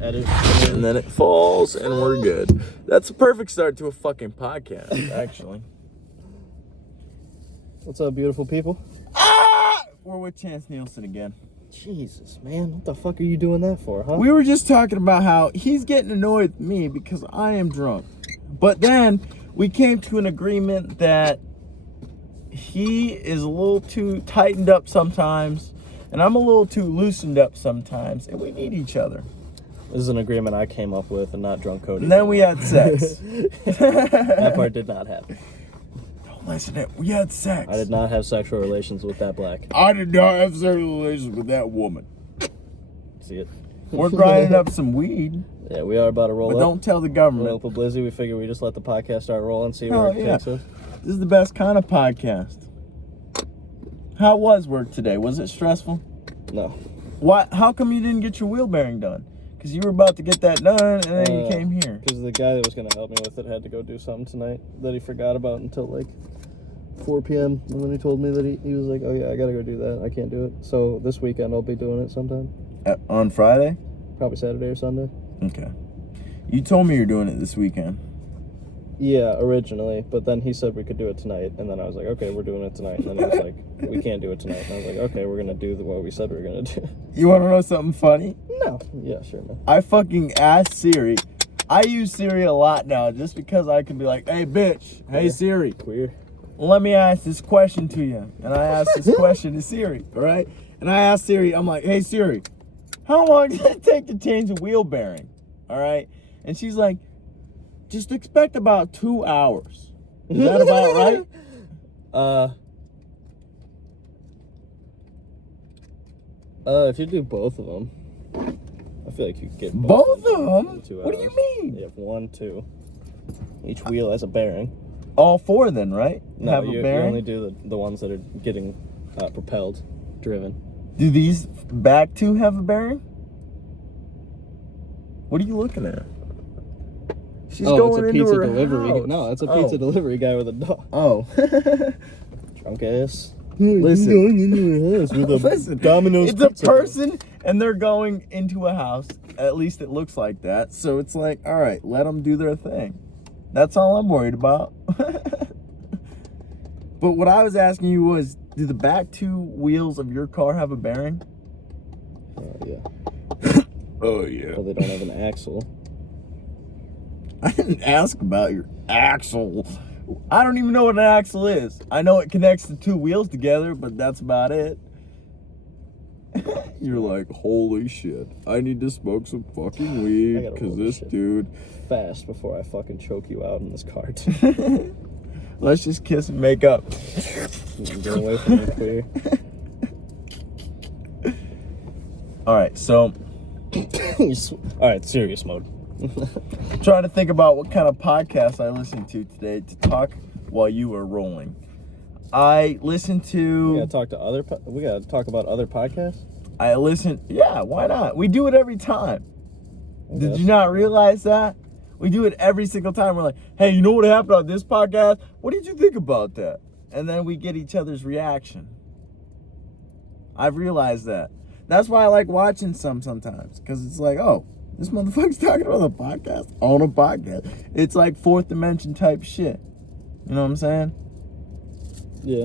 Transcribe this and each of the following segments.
Edit. And then it falls, and we're good. That's a perfect start to a fucking podcast, actually. What's up, beautiful people? We're with Chance Nielsen again. Jesus, man. What the fuck are you doing that for, huh? We were just talking about how he's getting annoyed with me because I am drunk. But then we came to an agreement that he is a little too tightened up sometimes, and I'm a little too loosened up sometimes, and we need each other. This is an agreement I came up with and not drunk Cody. And then we had sex. That part did not happen. Listen, we had sex. I did not have sexual relations with that black. I did not have sexual relations with that woman. See it? We're grinding up some weed. Yeah, we are about to roll but up. Don't tell the government. Roll up publicity. We figure we just let the podcast start rolling, see Hell where it yeah. takes us. This is the best kind of podcast. How was work today? Was it stressful? No. Why? How come you didn't get your wheel bearing done? Because you were about to get that done, and then you came here. Because the guy that was going to help me with it had to go do something tonight that he forgot about until like 4 p.m. And then he told me that he was like, oh yeah, I got to go do that. I can't do it. So this weekend I'll be doing it sometime. On Friday? Probably Saturday or Sunday. Okay. You told me you're doing it this weekend. Yeah, originally. But then he said we could do it tonight. And then I was like, okay, we're doing it tonight. And then he was like, we can't do it tonight. And I was like, okay, we're going to do what we said we were going to do. You want to know something funny? No. Yeah, sure, man. I fucking asked Siri. I use Siri a lot now just because I can be like, hey, bitch. Hey, Siri. Queer. Let me ask this question to you. And I asked this question to Siri, all right? And I asked Siri, I'm like, hey, Siri, how long does it take to change a wheel bearing? All right? And she's like, just expect about 2 hours. Is that about right? If you do both of them, I feel like you could get Both of them? in 2 hours. What do you mean? You have 1, 2. Each wheel has a bearing. All four then, right? No, have you a bearing? only do the ones that are getting propelled, driven. Do these back two have a bearing? What are you looking at? She's going it's a into pizza her delivery. house. No, it's a pizza delivery guy with a dog. Oh. Drunk ass. Listen. Going into a house with a Listen, Domino's it's a pizza. person, and they're going into a house. At least it looks like that. So it's like, all right, let them do their thing. That's all I'm worried about. But what I was asking you was, do the back two wheels of your car have a bearing? Yeah. Oh, yeah. Well, they don't have an axle. I didn't ask about your axle. I don't even know what an axle is. I know it connects the two wheels together, but that's about it. You're like, holy shit. I need to smoke some fucking weed because this dude... Fast before I fucking choke you out in this cart. Let's just kiss and make up. Get away from me, queer. Alright, so... Alright, serious mode. Trying to think about what kind of podcast I listened to today to talk while you were rolling. I listened to... We gotta talk about other podcasts? I listened... Yeah, why not? We do it every time. Did you not realize that? We do it every single time. We're like, hey, you know what happened on this podcast? What did you think about that? And then we get each other's reaction. I've realized that. That's why I like watching sometimes. Because it's like, oh, this motherfucker's talking about a podcast on a podcast. It's like fourth dimension type shit. You know what I'm saying? Yeah.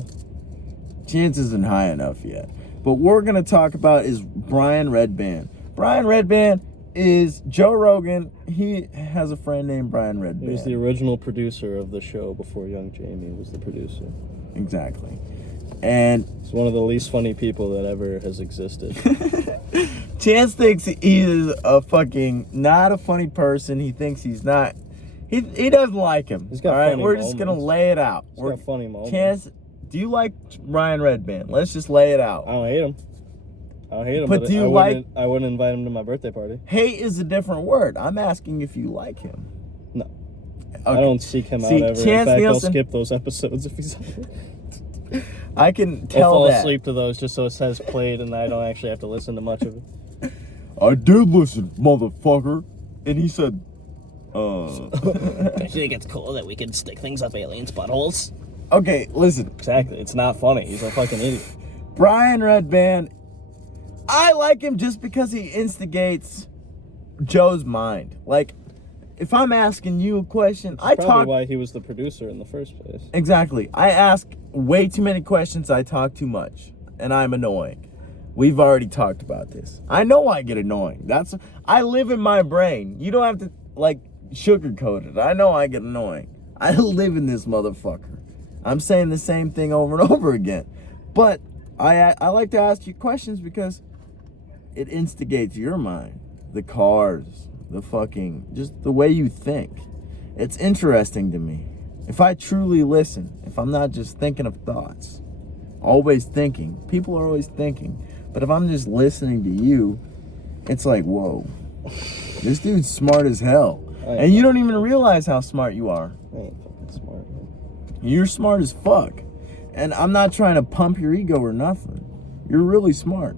Chance isn't high enough yet. But what we're going to talk about is Brian Redband. Brian Redband is Joe Rogan. He has a friend named Brian Redband. He was the original producer of the show before Young Jamie was the producer. Exactly. And he's one of the least funny people that ever has existed. Chance thinks he is a fucking not a funny person. He thinks he's not. He doesn't like him. He's got all right, funny we're just gonna lay it out. He's got funny moments. Chance, do you like Brian Redband? Let's just lay it out. I don't hate him. But do you I wouldn't invite him to my birthday party. Hate is a different word. I'm asking if you like him. No. Okay. I don't seek him out ever. Chance In fact, Nielsen, I'll skip those episodes if he's I can tell I'll fall that. asleep to those just so it says played and I don't actually have to listen to much of it. I did listen, motherfucker. And he said, I think it's cool that we can stick things up aliens' buttholes. Okay, listen. Exactly. It's not funny. He's a fucking idiot. Brian Redband, I like him just because he instigates Joe's mind. Like, if I'm asking you a question, That's probably why he was the producer in the first place. Exactly. I ask way too many questions. I talk too much, and I'm annoying. We've already talked about this. I know I get annoying. I live in my brain. You don't have to like sugarcoat it. I know I get annoying. I live in this motherfucker. I'm saying the same thing over and over again. But I like to ask you questions because it instigates your mind. The cars, the fucking, just the way you think. It's interesting to me. If I truly listen, if I'm not just thinking of thoughts, always thinking, people are always thinking. But if I'm just listening to you, it's like, whoa, this dude's smart as hell. And you don't even realize how smart you are. I ain't fucking smart, man. You're smart as fuck. And I'm not trying to pump your ego or nothing. You're really smart.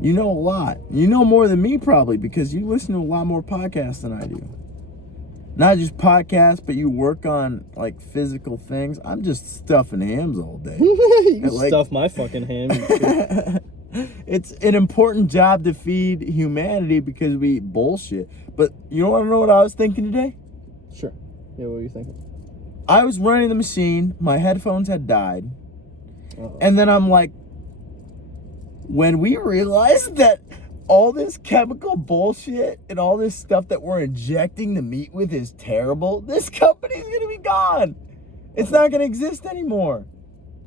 You know a lot. You know more than me probably because you listen to a lot more podcasts than I do. Not just podcasts, but you work on like physical things. I'm just stuffing hams all day. You stuff my fucking ham. It's an important job to feed humanity because we eat bullshit. But you want to know what I was thinking today? Sure. Yeah, what were you thinking? I was running the machine. My headphones had died. Uh-oh. And then I'm like, when we realized that all this chemical bullshit and all this stuff that we're injecting the meat with is terrible, this company's going to be gone. It's not going to exist anymore.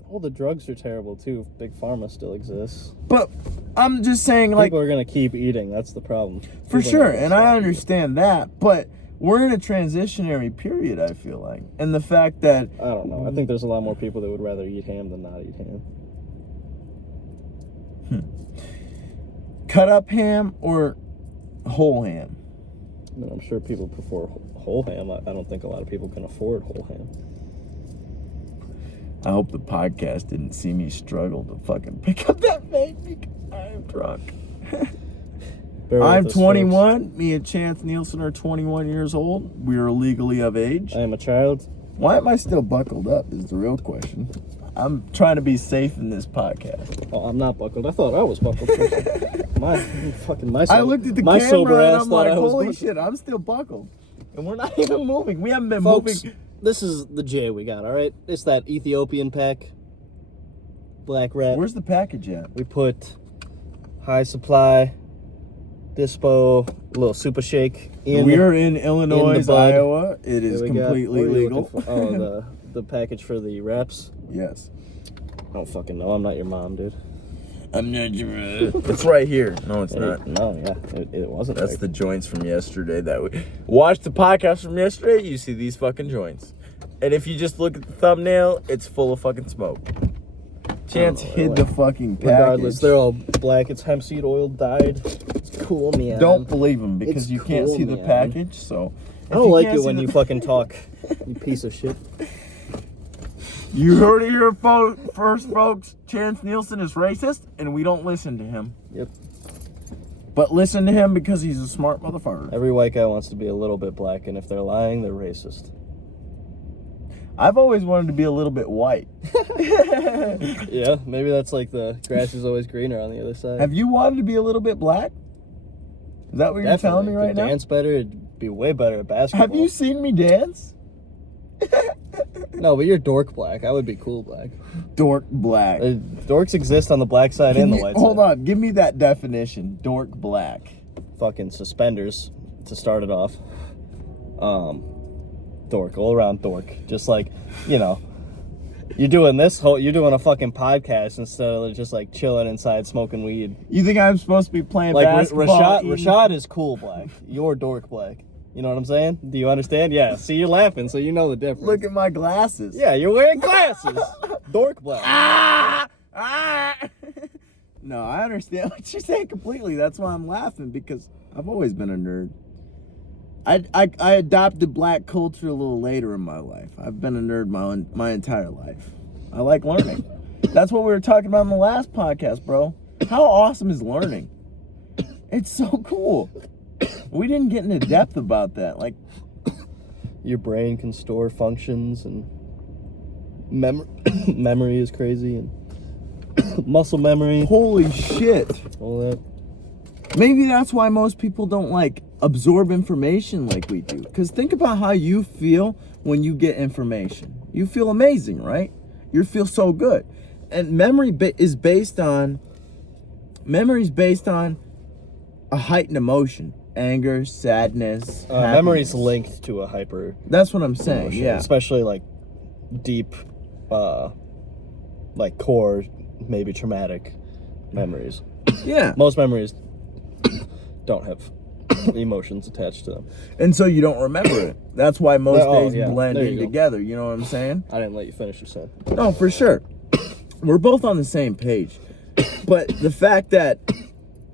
Well, the drugs are terrible too. Big Pharma still exists. But I'm just saying, like, people are going to keep eating. That's the problem. For sure, and I understand that. But we're in a transitionary period, I feel like. And the fact that... I don't know. I think there's a lot more people that would rather eat ham than not eat ham. Cut up ham or whole ham? I mean, I'm sure people prefer whole ham. I don't think a lot of people can afford whole ham. I hope the podcast didn't see me struggle to fucking pick up that vape because I'm drunk. I'm 21. Folks. Me and Chance Nielsen are 21 years old. We are legally of age. I am a child. Why am I still buckled up is the real question. I'm trying to be safe in this podcast. Oh, I'm not buckled. I thought I was buckled. I looked at the camera and I'm like, holy shit, I'm still buckled. And we're not even moving. We haven't been moving. This is the J we got, all right? It's that Ethiopian pack. Black Rat. Where's the package at? We put High Supply, Dispo, a little Super Shake in. We're in Illinois, Iowa. It is completely legal. Oh, the package for the wraps? Yes. I don't fucking know. I'm not your mom, dude. I'm not your... It's right here. No, it's not. No, yeah. It wasn't. That's right. The joints from yesterday that we... Watch the podcast from yesterday, you see these fucking joints. And if you just look at the thumbnail, it's full of fucking smoke. Chance hid the fucking package. Regardless, they're all black. It's hemp seed oil dyed. It's cool, man. Don't believe him because you can't see the package, so... I don't like it when you fucking talk, you piece of shit. You heard it here first, folks. Chance Nielsen is racist, and we don't listen to him. Yep. But listen to him because he's a smart motherfucker. Every white guy wants to be a little bit black, and if they're lying, they're racist. I've always wanted to be a little bit white. Yeah, maybe that's like the grass is always greener on the other side. Have you wanted to be a little bit black? Is that what you're telling me right now? Dance better, it'd be way better at basketball. Have you seen me dance? No, but you're dork black. I would be cool black. Dork black. Dorks exist on the black side and the white side. Hold on, give me that definition. Dork black. Fucking suspenders to start it off. Dork, all around dork. Just like, you know, you're doing a fucking podcast instead of just like chilling inside smoking weed. You think I'm supposed to be playing like basketball? Rashad is cool black. You're dork black. You know what I'm saying? Do you understand? Yeah. See, you're laughing, so you know the difference. Look at my glasses. Yeah, you're wearing glasses. Dork black. No, I understand what you're saying completely. That's why I'm laughing, because I've always been a nerd. I adopted black culture a little later in my life. I've been a nerd my entire life. I like learning. That's what we were talking about in the last podcast, bro. How awesome is learning? It's so cool. We didn't get into depth about that. Like, your brain can store functions, and memory is crazy, and muscle memory. Holy shit. All that. Maybe that's why most people don't like absorb information like we do. Because think about how you feel when you get information. You feel amazing, right? You feel so good. And memory is based on a heightened emotion. Anger, sadness, memory's linked to a hyper. That's what I'm saying, emotion, yeah. Especially like deep, like core, maybe traumatic memories. Yeah. Most memories don't have emotions attached to them. And so you don't remember it. That's why most days blend There in you go. together. You know what I'm saying? I didn't let you finish your sentence. No, for sure. We're both on the same page. But the fact that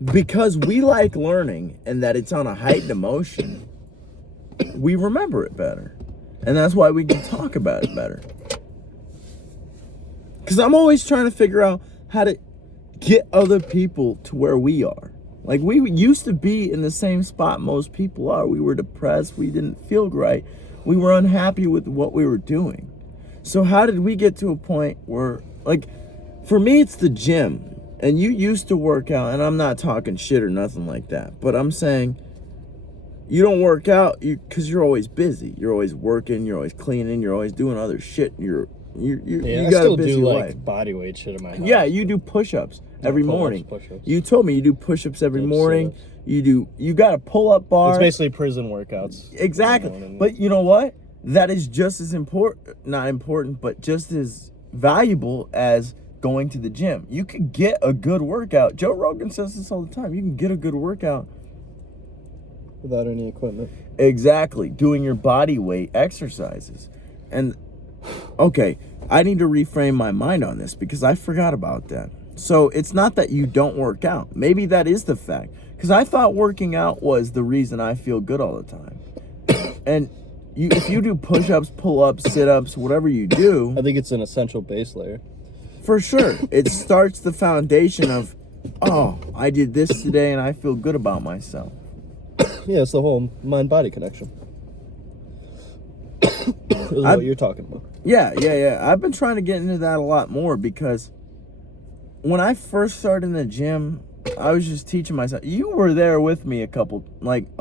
because we like learning and that it's on a heightened emotion, we remember it better. And that's why we can talk about it better. Because I'm always trying to figure out how to get other people to where we are. Like, we used to be in the same spot most people are. We were depressed. We didn't feel right. We were unhappy with what we were doing. So how did we get to a point where, like, for me, it's the gym. And you used to work out, and I'm not talking shit or nothing like that. But I'm saying you don't work out because you're always busy. You're always working. You're always cleaning. You're always doing other shit. You I got still a busy do life. like body weight shit in my house. Yeah, you do push-ups every pull-ups, morning. push-ups. You told me you do push-ups every Push-ups, morning. sit-ups. You got a pull-up bar. It's basically prison workouts. Exactly. You know what I mean? But you know what? That is just as important, not important, but just as valuable as going to the gym. You could get a good workout. Joe Rogan says this all the time. You can get a good workout Without any equipment. exactly doing your body weight exercises. And okay, I need to reframe my mind on this because I forgot about that. So it's not that you don't work out. Maybe that is the fact. Because I thought working out was the reason I feel good all the time. And if you do push-ups, pull-ups, sit-ups, whatever you do, I think it's an essential base layer. for sure, it starts the foundation of, oh, I did this today and I feel good about myself. Yeah, it's the whole mind-body connection. This is what you're talking about. Yeah. I've been trying to get into that a lot more because when I first started in the gym, I was just teaching myself. You were there with me a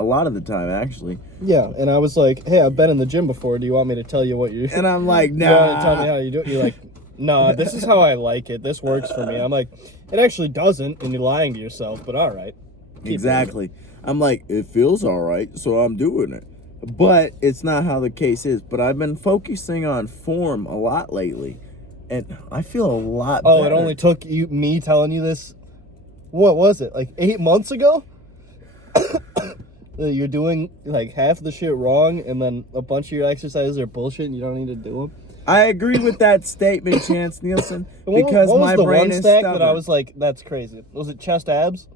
lot of the time, actually. Yeah, and I was like, hey, I've been in the gym before. Do you want me to tell you what you... And I'm like, You want to nah. tell me how you do it? You're like, nah, this is how I like it. This works for me. I'm like, it actually doesn't, and you're lying to yourself, but all right. Keep Exactly. I'm like, it feels all right, so I'm doing it. But it's not how the case is. But I've been focusing on form a lot lately, and I feel a lot better. Oh, it only took me telling you this, what was it, like 8 months ago? You're doing like half the shit wrong, and then a bunch of your exercises are bullshit, and you don't need to do them. I agree with that statement, Chance Nielsen, What because was my the brain one is stack stubborn. that I was like, that's crazy? Was it chest abs?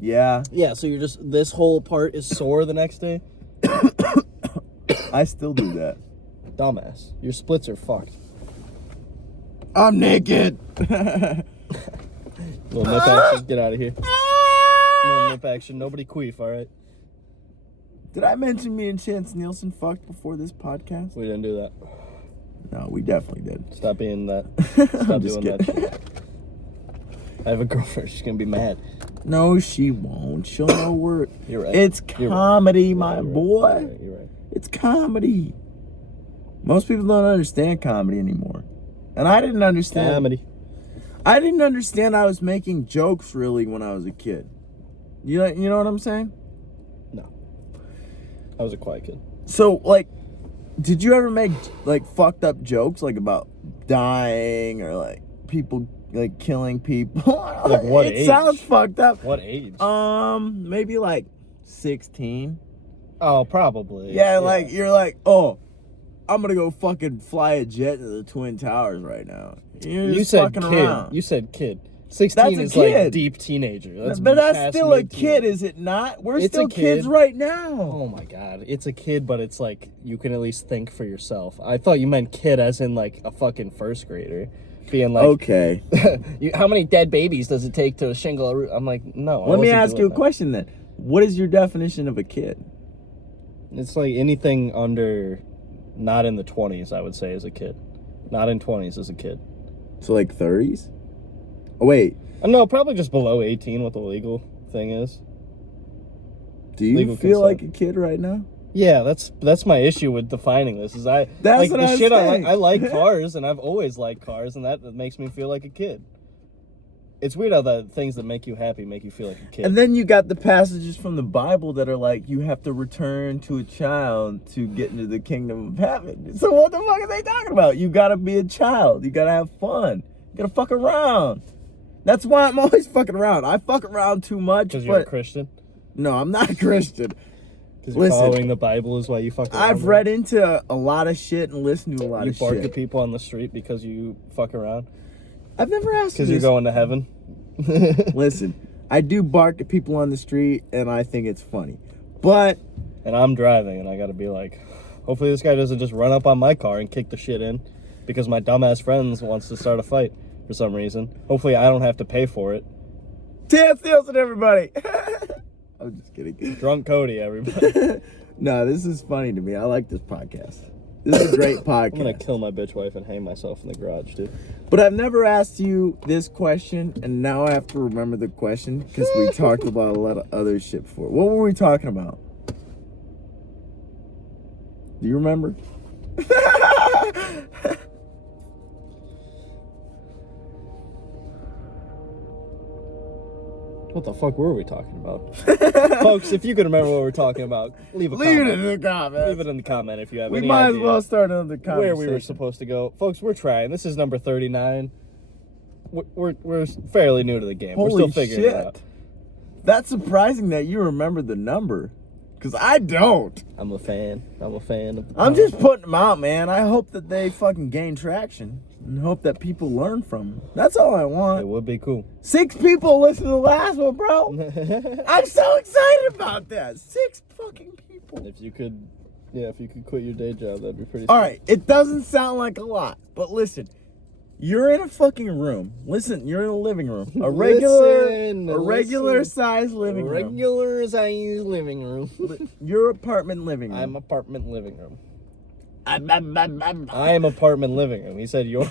Yeah, Yeah, so you're just, this whole part is sore the next day? I still do that. Dumbass. Your splits are fucked. I'm naked. Little nip action, get out of here. Little nip action, nobody queef, alright? Did I mention me and Chance Nielsen fucked before this podcast? We didn't do that. No, we definitely did. Stop being that. I'm Stop just doing that kidding. shit. I have a girlfriend, she's gonna be mad. No, she won't. She'll know we're... You're right. It's You're right. comedy, my You're right. boy. You're right. It's comedy. Most people don't understand comedy anymore. And I didn't understand. Comedy. I didn't understand I was making jokes really when I was a kid. You know what I'm saying? No. I was a quiet kid. So, like, did you ever make, like, fucked up jokes, like, about dying or, like, people, like, killing people? Like what It age? sounds fucked up. What age? Maybe, like, 16. Oh, probably. Yeah, like, you're like, oh, I'm gonna go fucking fly a jet to the Twin Towers right now. You're You just said fucking kid. around. You said kid. 16 That's a is kid. like deep teenager. But that's past still a mid-teen. kid, is it not? We're It's still a kid. kids right now. Oh my god, it's a kid, but it's like you can at least think for yourself. I thought you meant kid as in like a fucking first grader, being like, Okay. how many dead babies does it take to shingle a roof? I'm like, no. I Let me wasn't ask doing you a that. question then. What is your definition of a kid? It's like anything under, not in the 20s, I would say, is a kid. Not in 20s is a kid. So like 30s? Oh wait. No, probably just below 18, what the legal thing is. Do you feel like a kid right now? Yeah, that's my issue with defining this. Is that's like what the shit saying. I like cars, and I've always liked cars, and that makes me feel like a kid. It's weird how the things that make you happy make you feel like a kid. And then you got the passages from the Bible that are like, you have to return to a child to get into the kingdom of heaven. So what the fuck are they talking about? You gotta be a child. You gotta have fun. You gotta fuck around. That's why I'm always fucking around. I fuck around too much. Because you're a Christian? No, I'm not a Christian. Because you're following the Bible is why you fuck around. I've read into a lot of shit and listened to a lot of shit. You bark at people on the street because you fuck around? I've never asked because you're going to heaven. Listen, I do bark at people on the street, and I think it's funny. But and I'm driving, and I got to be like, hopefully this guy doesn't just run up on my car and kick the shit in because my dumbass friends wants to start a fight for some reason. Hopefully I don't have to pay for it. Chance Nielsen, everybody. I'm just kidding. Drunk Cody, everybody. No, this is funny to me. I like this podcast. This is a great podcast. I'm gonna kill my bitch wife and hang myself in the garage, dude. But I've never asked you this question, and now I have to remember the question because we talked about a lot of other shit before. What were we talking about? Do you remember? What the fuck were we talking about? Folks, if you can remember what we're talking about, leave a comment. Leave it in the comments. Leave it in the comment if you have any idea. We might as well start another conversation. Where we were supposed to go. Folks, we're trying. This is number 39. We're fairly new to the game. Holy we're still figuring shit. it out. That's surprising that you remember the number. Because I don't. I'm a fan of the I'm just putting them out, man. I hope that they fucking gain traction. And hope that people learn from them. That's all I want. It would be cool. 6 people listen to the last one, bro. I'm so excited about that. 6 fucking people. If you could quit your day job, that'd be pretty All right, it doesn't sound like a lot, but listen. You're in a fucking room. Listen, you're in a living room. A regular size living room. Regular size living room. Your apartment living room. I'm apartment living room. I am apartment living room. He said your.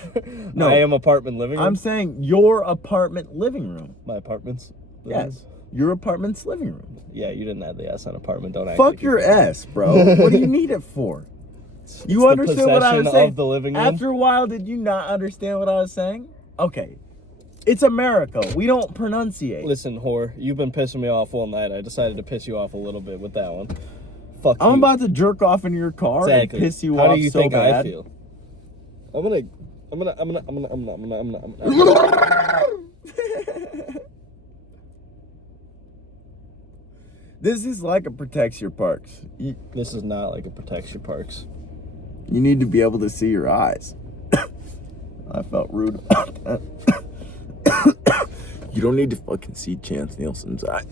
No, I am apartment living room. I'm saying your apartment living room. My apartment's. Yes. Your apartment's living room. Yeah, you didn't add the S on apartment. Don't act. Fuck your S, bro. What do you need it for? You understood what I was saying? Of the living room? After a while, did you not understand what I was saying? Okay. It's America. We don't pronunciate. Listen, whore, you've been pissing me off all night. I decided to piss you off a little bit with that one. Fuck you. I'm about to jerk off in your car and piss you off so bad. How do you think I feel? I'm gonna. This is like a protects your parks. This is not like a protects your parks. You need to be able to see your eyes. I felt rude about that. You don't need to fucking see Chance Nielsen's eyes.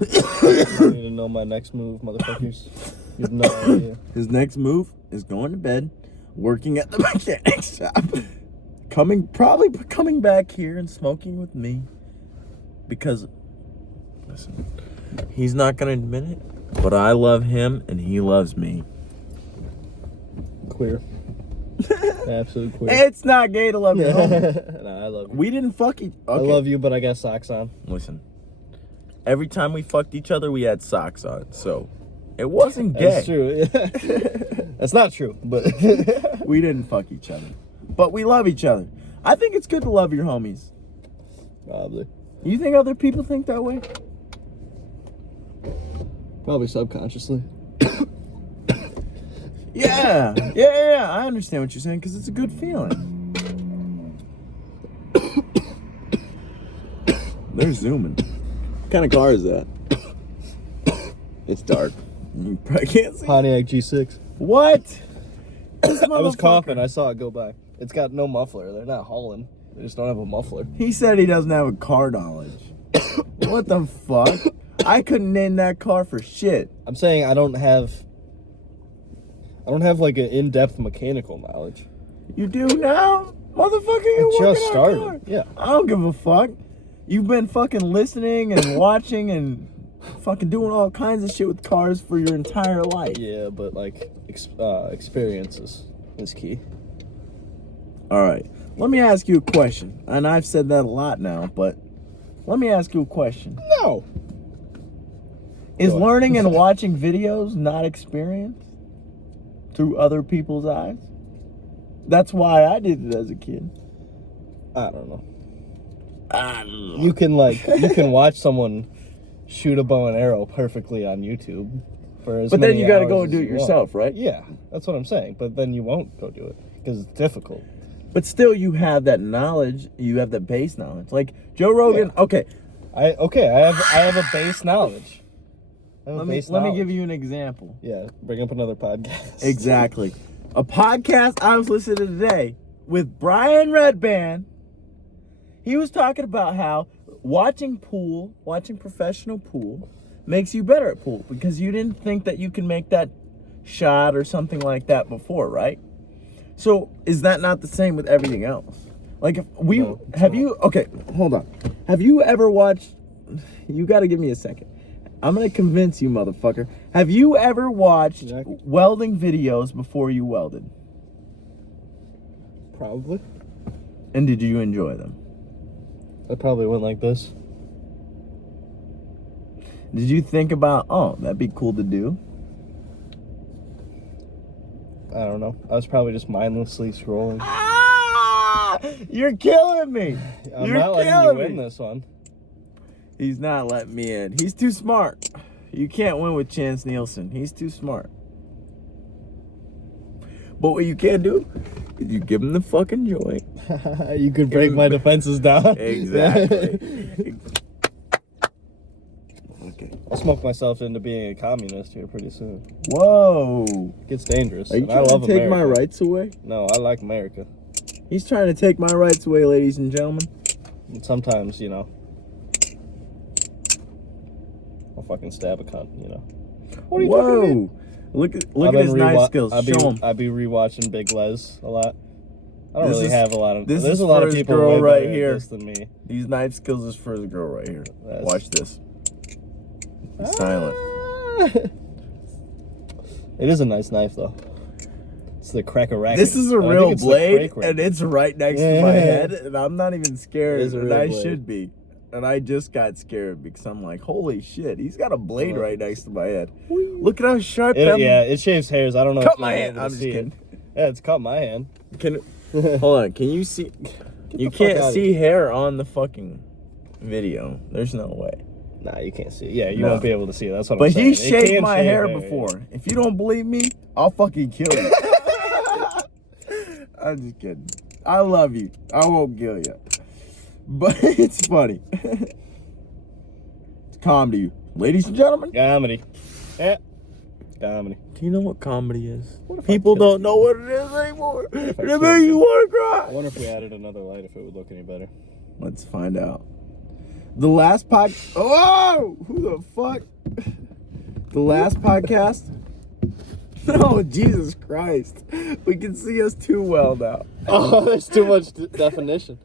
You need to know my next move, motherfuckers. You have no idea. His next move is going to bed, working at the mechanic shop, probably coming back here and smoking with me. Because, listen, he's not going to admit it, but I love him and he loves me. Queer. Absolute queer. It's not gay to love your homie. No, I love you. We didn't fuck each other. Okay. I love you, but I got socks on. Listen, every time we fucked each other, we had socks on, so it wasn't gay. That's true. That's not true, but we didn't fuck each other. But we love each other. I think it's good to love your homies. Probably. You think other people think that way? Probably subconsciously. Yeah. I understand what you're saying because it's a good feeling. They're zooming. What kind of car is that? It's dark. You probably can't see. Pontiac G6. What? I was coughing. I saw it go by. It's got no muffler. They're not hauling. They just don't have a muffler. He said he doesn't have a car knowledge. What the fuck? I couldn't name that car for shit. I'm saying I don't have like an in-depth mechanical knowledge. You do now? Motherfucker, you're working just started. on a car. Yeah. I don't give a fuck. You've been fucking listening and watching and fucking doing all kinds of shit with cars for your entire life. Yeah, but like experience is key. All right. Let me ask you a question. And I've said that a lot now, but let me ask you a question. No. Is learning and watching videos not experience through other people's eyes? That's why I did it as a kid. I don't know. You can watch someone shoot a bow and arrow perfectly on YouTube for as But many then you got to hours go as do it you want. yourself, right? Yeah, that's what I'm saying. But then you won't go do it because it's difficult. But still, you have that knowledge. You have that base knowledge. Like Joe Rogan. Yeah. Okay. I have a base knowledge. Let me give you an example. Yeah, bring up another podcast. Exactly. A podcast I was listening to today with Brian Redband. He was talking about how watching professional pool makes you better at pool because you didn't think that you can make that shot or something like that before, right? So is that not the same with everything else? Like if okay, hold on. Have you ever watched, you got to give me a second. I'm going to convince you, motherfucker. Have you ever watched welding videos before you welded? Probably. And did you enjoy them? I probably went like this. Did you think about, oh, that'd be cool to do? I don't know. I was probably just mindlessly scrolling. Ah! You're killing me. I'm not letting you win this one. He's not letting me in. He's too smart. You can't win with Chance Nielsen. He's too smart. But what you can do is you give him the fucking joint. You could break my defenses down. Exactly. Okay. I'll smoke myself into being a communist here pretty soon. Whoa. It gets dangerous. Are you and I trying love to take America. my rights away? No, I like America. He's trying to take my rights away, ladies and gentlemen. And sometimes, I'll fucking stab a cunt, What are you talking about? Look at his knife skills. Show him. I'd be rewatching Big Les a lot. I don't This really is- have a lot of. this There's is a lot for of his people girl way right better at here. this than me. These knife skills is for the girl right here. That's- Watch this. He's silent. It is a nice knife though. It's the cracker-racker. This is a I think real it's the blade, crake-raker. and it's right next to my Yeah. head, and I'm not even scared, It is a and real I blade. should be. And I just got scared because I'm like, holy shit, he's got a blade right next to my head. Look at how sharp that. It shaves hairs. I don't know. Cut if you'll my be hand. able to I'm just see it. kidding. Yeah, it's cut my hand. Hold on. Can you see? You the fuck can't outta see hair on the fucking video. There's no way. Nah, you can't see it. Yeah, you No. won't be able to see it. That's what But I'm saying. he It shaved can my shave hair yeah. before. If you don't believe me, I'll fucking kill you. I'm just kidding. I love you. I won't kill you. But it's funny. It's comedy. Ladies and gentlemen. Comedy. Yeah. Comedy. Do you know what comedy is? What if I People killed don't know what it is anymore. if I It killed makes you? you want to I cry. wonder if we added another light, if it would look any better. Let's find out. The last Oh! Who the fuck? The last podcast? Oh, Jesus Christ. We can see us too well now. Oh, there's too much definition.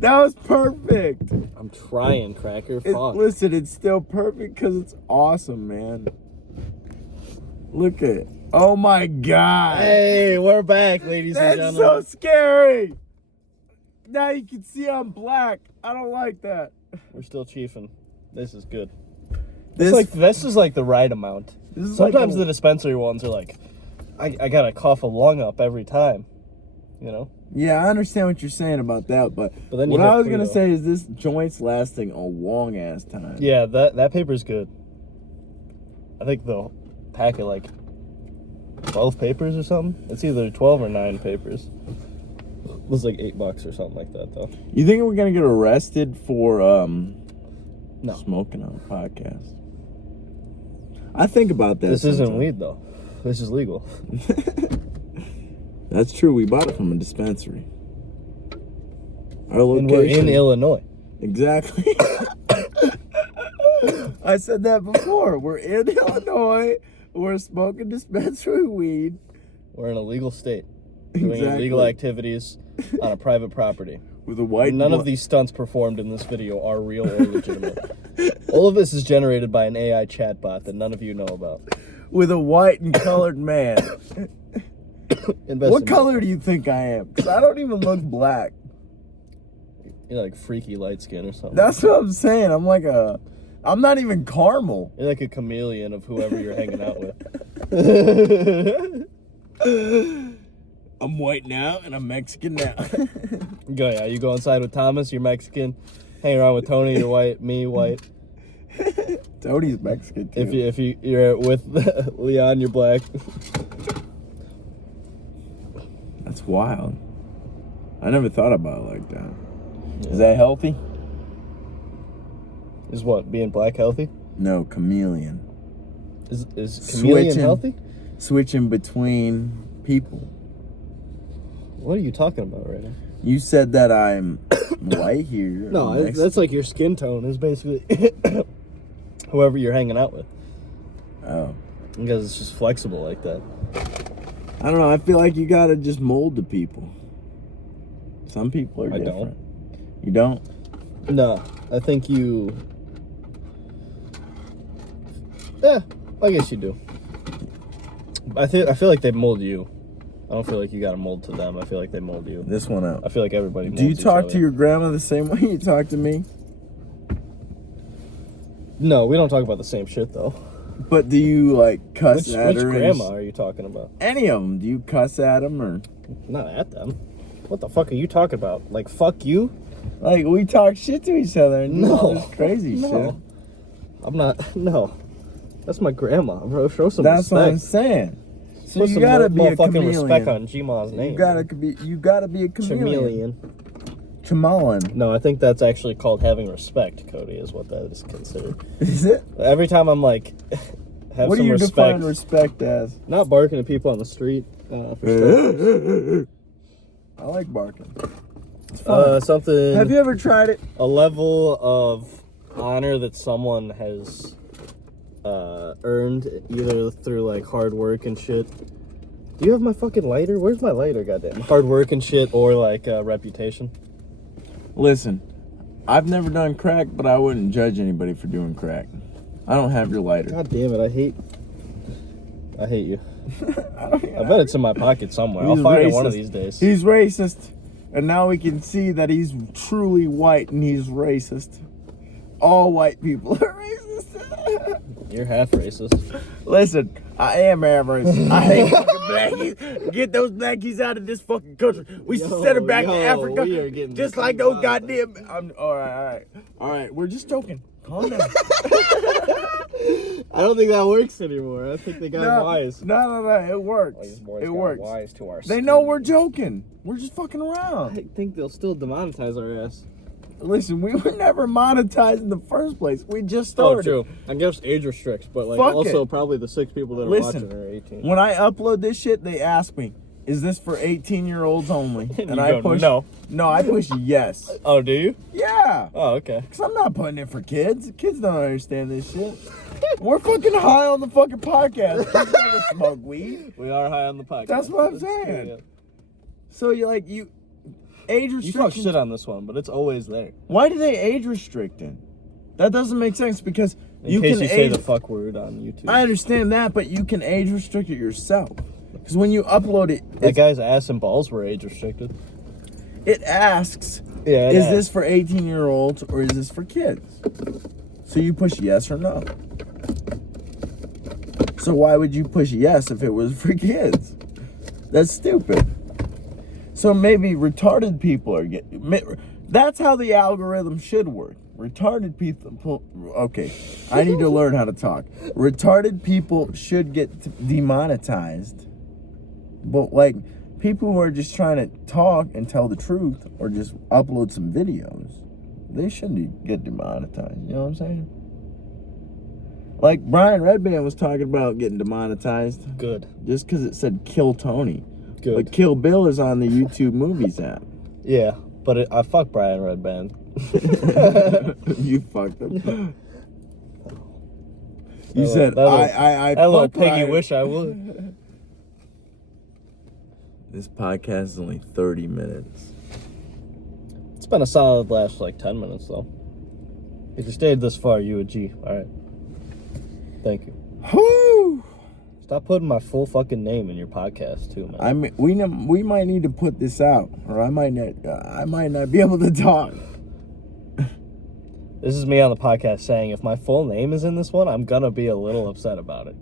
That was perfect. I'm trying, Cracker. Fuck. Listen, it's still perfect because it's awesome, man. Look at it. Oh my God. Hey, we're back, ladies and That's gentlemen. so scary. Now you can see I'm black. I don't like that. We're still chiefing. This is good. This, This is like the right amount. this is Sometimes like the dispensary ones are like, I gotta cough a lung up every time. Yeah, I understand what you're saying about that, but then you what I hit was gonna Pluto. say is this joint's lasting a long ass time. Yeah, that paper's good. I think the pack of like 12 papers or something. It's either 12 or 9 papers. It was like $8 or something like that though. You think we're gonna get arrested for No. smoking on a podcast? I think about that. This isn't sometimes. weed though. This is legal. That's true. We bought it from a dispensary. Our location. And we're in Illinois. Exactly. I said that before. We're in Illinois. We're smoking dispensary weed. We're in a legal state. Doing Exactly. illegal activities on a private property. With a white. None of these stunts performed in this video are real or legitimate. All of this is generated by an AI chatbot that none of you know about. With a white and colored man. What color do you think I am? 'Cause I don't even look black. You're like freaky light skin or something. That's what I'm saying. I'm not even caramel. You're like a chameleon of whoever you're hanging out with. I'm white now and I'm Mexican now. Go, yeah. You go inside with Thomas, you're Mexican. Hang around with Tony, you're white. Me, white. Tony's Mexican too. If you're with Leon, you're black. That's wild. I never thought about it like that. Yeah. Is that healthy? Is what, being black healthy? No, chameleon. Is chameleon healthy? Switching between people. What are you talking about right now? You said that I'm white here. No, that's like your skin tone is basically whoever you're hanging out with. Oh. Because it's just flexible like that. I don't know. I feel like you gotta just mold the people. Some people are different. Don't. You don't? No, I think you... Yeah, I guess you do. I feel like they mold you. I don't feel like you gotta mold to them. I feel like they mold you. This one out. I feel like everybody molds Do you each talk other. to your grandma the same way you talk to me? No, we don't talk about the same shit, though. But do you, like, cuss at Which her? grandma are you talking about? Any of them. Do you cuss at them or? Not at them. What the fuck are you talking about? Like, fuck you? Like, we talk shit to each other and do all No. this crazy No. shit. I'm not. No. That's my grandma, bro. Show some That's respect. what I'm saying. So Put you some gotta be a motherfucking chameleon. respect on Gma's name. You gotta be a chameleon. Chameleon. No, I think that's actually called having respect, Cody, is what that is considered. Is it? Every time I'm like, have What do some you respect. define respect as? Not barking at people on the street. For starters. I like barking. It's fun. Something. Have you ever tried it? A level of honor that someone has earned, either through like hard work and shit. Do you have my fucking lighter? Where's my lighter, goddamn? Hard work and shit, or like reputation. Listen, I've never done crack, but I wouldn't judge anybody for doing crack. I don't have your lighter. God damn it! I hate you. I bet it's in my pocket somewhere. I'll find it one of these days. He's racist, and now we can see that he's truly white and he's racist. All white people are racist. You're half racist. Listen, I am half racist. I hate fucking blackies. Get those blackies out of this fucking country. We should send them back to Africa. We are getting just like those goddamn. All right. We're just joking. Calm down. I don't think that works anymore. I think they got wise. No. It works. These boys It got works. wise to our They know we're joking. We're just fucking around. I think they'll still demonetize our ass. Listen, we were never monetized in the first place. We just started. Oh, true. I guess age restricts, but like Fuck also it. probably the 6 people that are Listen, watching are 18. When I upload this shit, they ask me, "Is this for 18-year-olds only?" And I go, push no. No, I push yes. Oh, do you? Yeah. Oh, okay. Because I'm not putting it for kids. Kids don't understand this shit. We're fucking high on the fucking podcast. Kids never smoke weed. We are high on the podcast. That's what I'm saying. Yeah. So age You restriction. talk shit on this one, but it's always there. Why do they age restrict it? That doesn't make sense because In case you say the fuck word on YouTube. I understand that, but you can age restrict it yourself. Because when you upload it, That guy's ass and balls were age restricted. it asks, Yeah. is this for 18-year-olds or is this for kids? So you push yes or no. So why would you push yes if it was for kids? That's stupid. So maybe retarded people are getting... That's how the algorithm should work. Retarded people... Okay, I need to learn how to talk. Retarded people should get demonetized. But, like, people who are just trying to talk and tell the truth or just upload some videos, they shouldn't get demonetized. You know what I'm saying? Like, Brian Redband was talking about getting demonetized. Good. Just because it said Kill Tony. Good. But Kill Bill is on the YouTube Movies app. Yeah, but I fuck Brian Redband. You fucked him. You said, I little fuck piggy Brian. wish I would. This podcast is only 30 minutes. It's been a solid last, 10 minutes, though. If you stayed this far, you a G. All right. Thank you. Whew! Stop putting my full fucking name in your podcast, too, man. I mean, we might need to put this out, or I might not be able to talk. This is me on the podcast saying if my full name is in this one, I'm gonna be a little upset about it.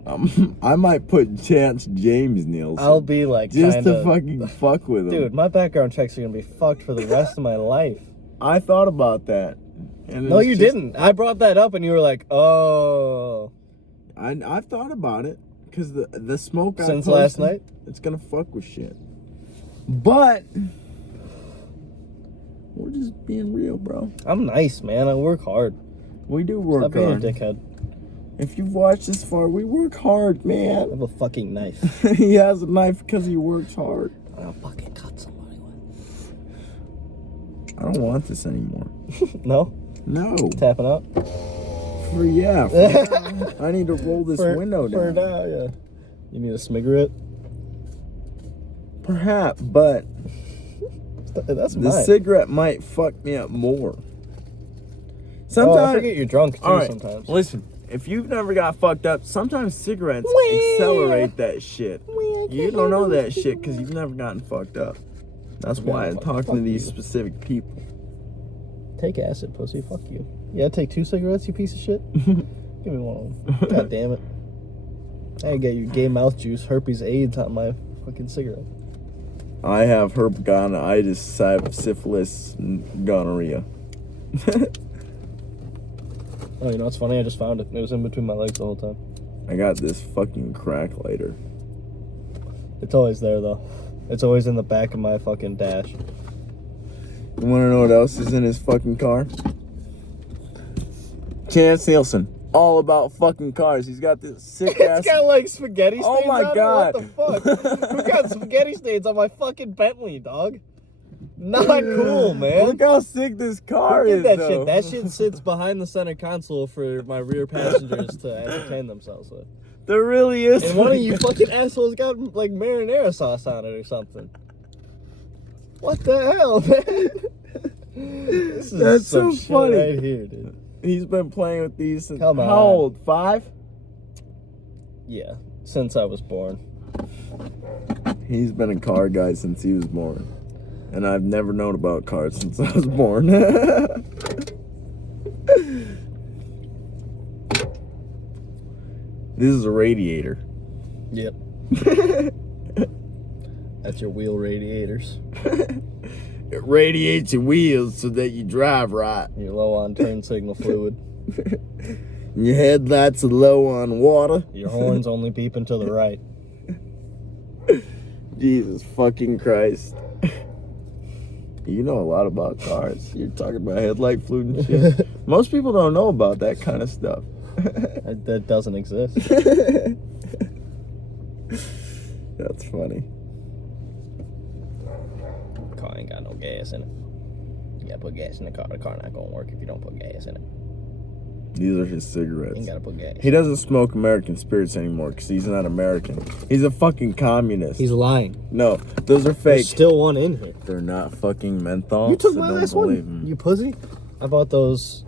I might put Chance James Nielsen. I'll be like, just kinda, to fucking fuck with him. Dude, my background checks are gonna be fucked for the rest of my life. I thought about that. And No, you didn't. I brought that up and you were like, oh. I've thought about it. Because the smoke I Since posted, last night? It's gonna fuck with shit. But we're just being real, bro. I'm nice, man. I work hard. We do work Stop being hard. a dickhead. If you've watched this far, we work hard, I man. have a fucking knife. He has a knife because he works hard. I'll fucking cut somebody with. I don't want this anymore. No? No. Tapping out? For now. I need to roll this window down. For now, yeah. You need a cigarette? Perhaps, but That's the mine. cigarette might fuck me up more. Oh, I Sometimes, forget you're drunk too all right, sometimes. listen. If you've never got fucked up, sometimes cigarettes accelerate that shit. You don't know that shit because you've never gotten fucked up. That's why I'm talking to these specific people. Take acid, pussy. Fuck you. Yeah, take 2 cigarettes, you piece of shit. Give me one of them. God damn it. I get you gay mouth juice, herpes, AIDS on my fucking cigarette. I have herpagonitis, syphilis, and gonorrhea. Oh, you know what's funny? I just found it. It was in between my legs the whole time. I got this fucking crack lighter. It's always there, though. It's always in the back of my fucking dash. You wanna know what else is in his fucking car? Chance Nielsen. All about fucking cars. He's got this sick ass. It's got like spaghetti stains Oh my on God. it? What the fuck? Who got spaghetti stains on my fucking Bentley, dog? Not cool, man. Look how sick this car Look is, at that though. shit. That shit sits behind the center console for my rear passengers to entertain themselves with. There really is. And one of you fucking assholes got like marinara sauce on it or something. What the hell, man? This is That's some so shit funny. right here, dude. He's been playing with these since Come on. how old? 5? Yeah, since I was born. He's been a car guy since he was born. And I've never known about cars since I was born. This is a radiator. Yep. That's your wheel radiators. It radiates your wheels so that you drive right. You're low on turn signal fluid. Your headlights are low on water. Your horns only beeping to the right. Jesus fucking Christ. You know a lot about cars. You're talking about headlight fluid and shit. Most people don't know about that kind of stuff. That doesn't exist. That's funny. Car ain't got no gas in it. You gotta put gas in the car. The car not gonna work if you don't put gas in it. These are his You cigarettes. ain't gotta put gas. He doesn't smoke American spirits anymore because he's not American. He's a fucking communist. He's lying. No, those are fake. There's still one in here. They're not fucking menthol. You took so my don't last believe one, him. you pussy. I bought those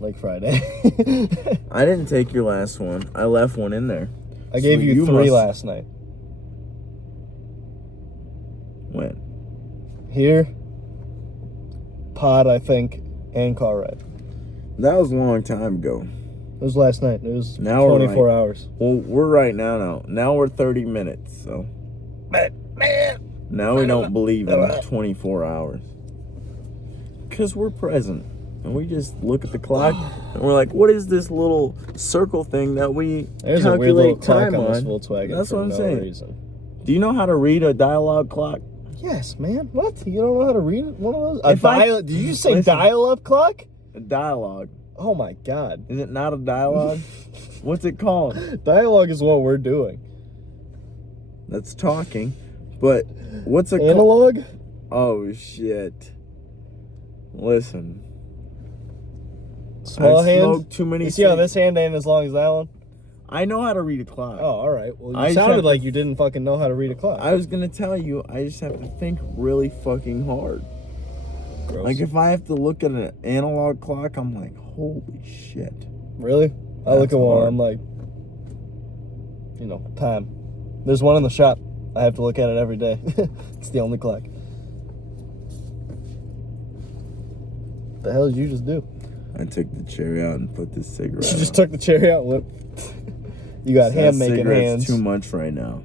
like Friday. I didn't take your last one. I left one in there. I gave So you 3 must- last night. When? Here, pod, I think, and car ride. That was a long time ago. It was last night. It was Now we're 24 like- hours. Well, we're right now. Now we're 30 minutes, so. Now we don't believe in 24 hours. Because we're present. And we just look at the clock and we're like, what is this little circle thing that we There's a weird little calculate clock time on this on? Volkswagen That's for what I'm no saying. reason. Do you know how to read a dialogue clock? Yes, man. What? You don't know how to read one of those? Did you just say Listen. dial-up clock? A dialogue. Oh my god. Is it not a dialogue? What's it called? Dialogue is what we're doing. That's talking. But what's it called? Analog? Oh, shit. Listen. Small I've hand? smoked too many You see how cigarettes. this hand ain't as long as that one? I know how to read a clock. Oh, alright. Well, I you just sounded have to- like you didn't fucking know how to read a clock. I was gonna tell you, I just have to think really fucking hard. Gross. Like if I have to look at an analog clock, I'm like, holy shit. Really? I look That's at one, hard. I'm like, time. There's one in the shop. I have to look at it every day. It's the only clock. The hell did you just do? I took the cherry out and put this cigarette She just out. took the cherry out and went. You got ham making cigarette's hands. too much right now.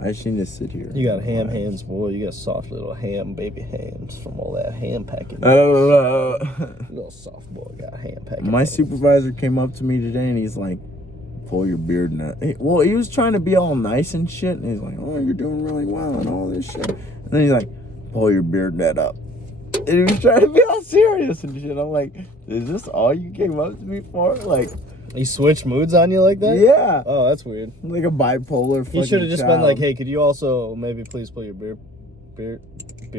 I just need to sit here. You got ham hands, boy. You got soft little ham baby hands from all that ham packing. Little soft boy got ham packing. My hands. supervisor came up to me today and he's like, pull your beard net. He was trying to be all nice and shit. And he's like, oh, you're doing really well and all this shit. And then he's like, pull your beard net up. And he was trying to be all serious and shit. I'm like, is this all you came up to me for? Like, He switched moods on you like that? yeah. Oh, that's weird. Like a bipolar fucking He should have just child. been like, hey, could you also maybe please pull your beer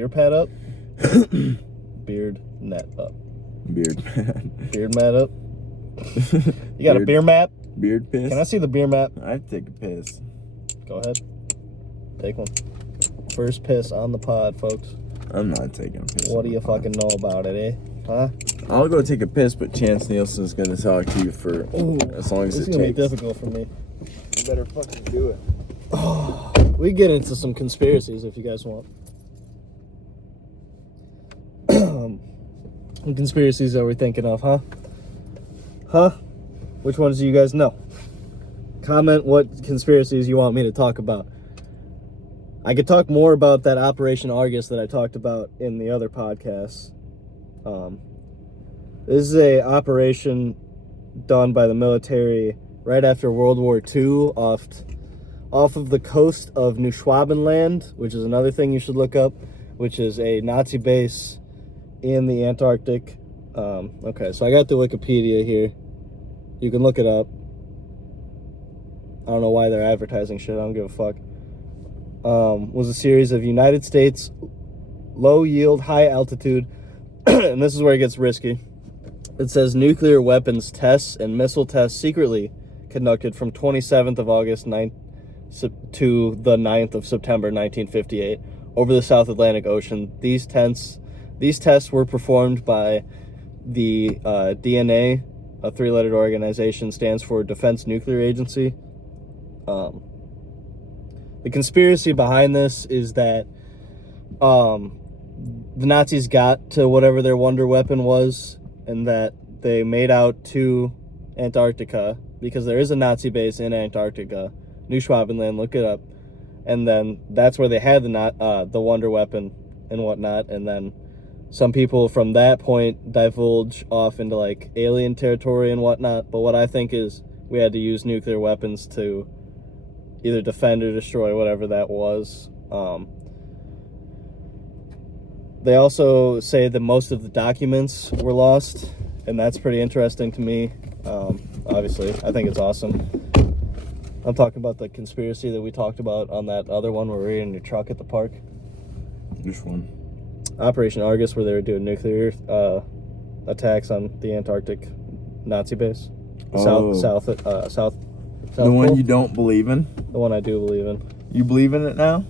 pad up? Beard net up. Beard man. Beard mat up. You got a beer mat? Beard piss? Can I see the beer mat? I'd take a piss. Go ahead. Take one. First piss on the pod, folks. I'm not taking a piss. What do you fucking know about it, eh? Huh? I'll go take a piss, but Chance Nielsen's gonna talk to you for as long as This it is gonna takes. be difficult for me. You better fucking do it. We get into some conspiracies if you guys want. What conspiracies are we thinking of, huh? Huh? Which ones do you guys know? Comment what conspiracies you want me to talk about. I could talk more about that Operation Argus that I talked about in the other podcasts. This is a operation done by the military right after World War II off of the coast of Neuschwabenland, which is another thing you should look up, which is a Nazi base in the Antarctic. Okay, so I got the Wikipedia here. You can look it up. I don't know why they're advertising shit. I don't give a fuck. Was a series of United States low yield, high altitude, and this is where it gets risky. It says nuclear weapons tests and missile tests secretly conducted from 27th of August to the 9th of September 1958 over the South Atlantic Ocean. These tests were performed by the DNA, a three-lettered organization, stands for Defense Nuclear Agency. The conspiracy behind this is that the Nazis got to whatever their wonder weapon was, and that they made out to Antarctica, because there is a Nazi base in Antarctica, Neuschwabenland, look it up, and then that's where they had the wonder weapon and whatnot, and then some people from that point divulge off into like alien territory and whatnot, but what I think is we had to use nuclear weapons to either defend or destroy whatever that was. They also say that most of the documents were lost, and that's pretty interesting to me. Obviously, I think it's awesome. I'm talking about the conspiracy that we talked about on that other one where we were in your truck at the park. Which one? Operation Argus, where they were doing nuclear attacks on the Antarctic Nazi base. South The Pole? one you don't believe in? The one I do believe in. You believe in it now?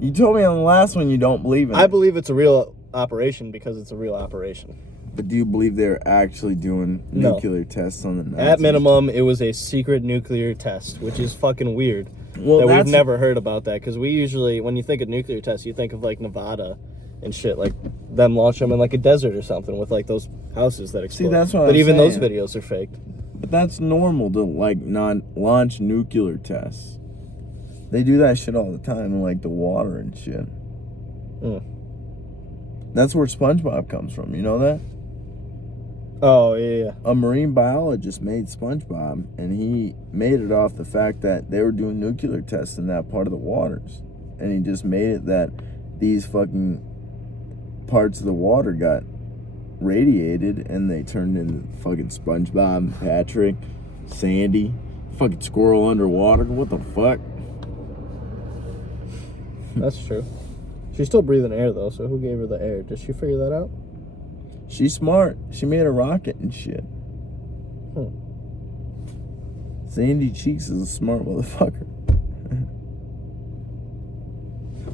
You told me on the last one you don't believe in it. I believe it's a real operation because it's a real operation. But do you believe they're actually doing No. nuclear tests on the Nazis? At minimum, it was a secret nuclear test, which is fucking weird. Well, that we've that's- never heard about that, because we usually, when you think of nuclear tests, you think of like Nevada and shit, like them launch them in like a desert or something with like those houses that explode. that's what But I'm even those saying. videos are faked. But that's normal to like not launch nuclear tests. They do that shit all the time in like the water and shit. Mm. That's where SpongeBob comes from. You know that? Oh yeah. A marine biologist made SpongeBob, and he made it off the fact that they were doing nuclear tests in that part of the waters. And he just made it that these fucking parts of the water got radiated, and they turned into fucking SpongeBob, Patrick, Sandy, fucking squirrel underwater. What the fuck? That's true. She's still breathing air though, so who gave her the air? Did she figure that out? She's smart. She made a rocket and shit. Sandy Cheeks is a smart motherfucker.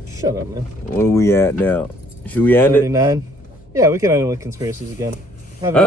Shut up, man. What are we at now? Should we end it? 39. Yeah, we can end it with conspiracies again. Have a